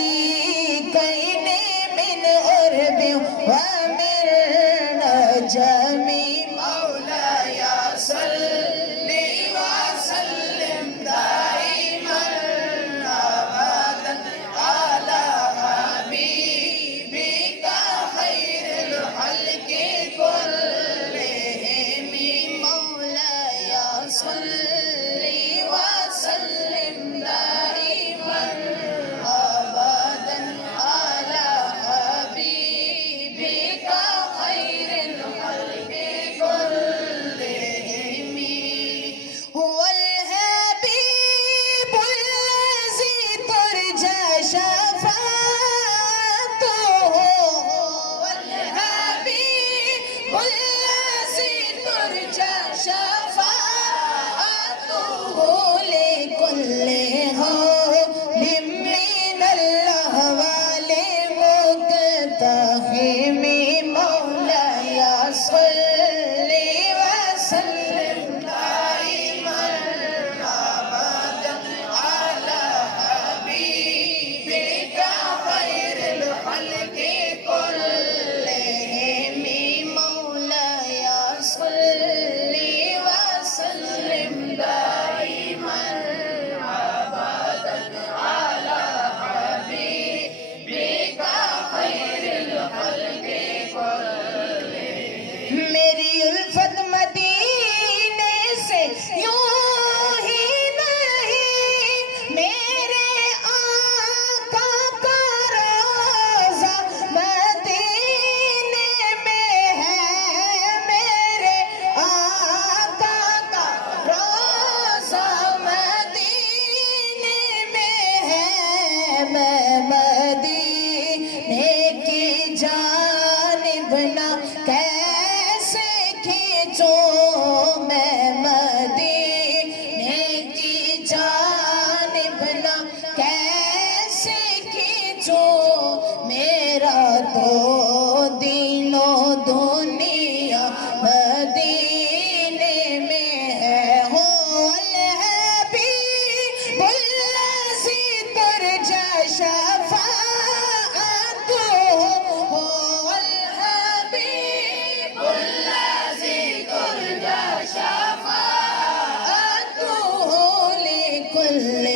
الفريقين من قرب ومن نجم مولاي صل وسلم دائما أبدا على حبيبك خير الخلق كلهم مولاي صل وسلم دائما أبدا على حبيبك خير الخلق كلهم هو الحبيب الذي ترجى شفاعته هو الحبيب الذي ترجى شفاعته لكل هول من الأهوال مقتحم مولاي صل وسلم دائما أبدا على حبيبك خير الخلق كلهم مولاي صل وسلم دائما أبدا على حبيبك خير الخلق كلهم میری الفت مدینے سے یوں ہی نہیں میرے آقا کا روضہ مدینے میں ہے میرے آقا کا روضہ مدینے میں ہے میں مدینے کی جانب نہ کیسے کھینچوں میں مدینے کی جانب نہ کیسے کھینچوں میرا تو دین و دنیا مدینے میں ہے ہو الحبیب الذی ترجى شفاعته هو الحبيب الذي ترجى شفاعته لكل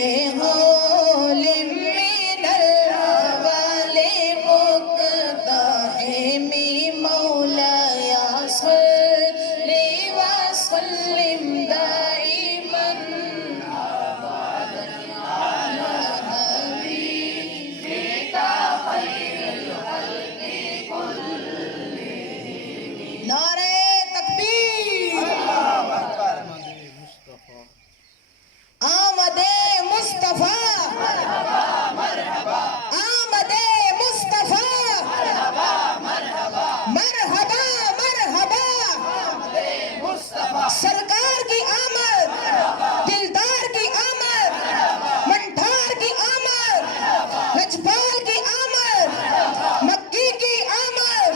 هول من الأهوال مقتحم مولاي صل وسلم دائما أبدا على حبيبك خير الخلق كلهم نعرہ تکبیر آمد مصطفیٰ آمد مصطفیٰ مرحبا مرحبا سرکار کی آمد دلدار کی آمد منٹھار کی آمد لجپال کی آمد مکی کی آمد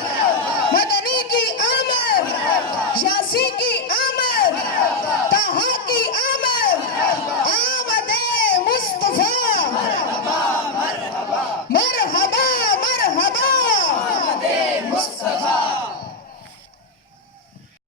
مدنی کی آمد یاسی کی آمد طہا کی آمد آمد مصطفیٰ مرحبا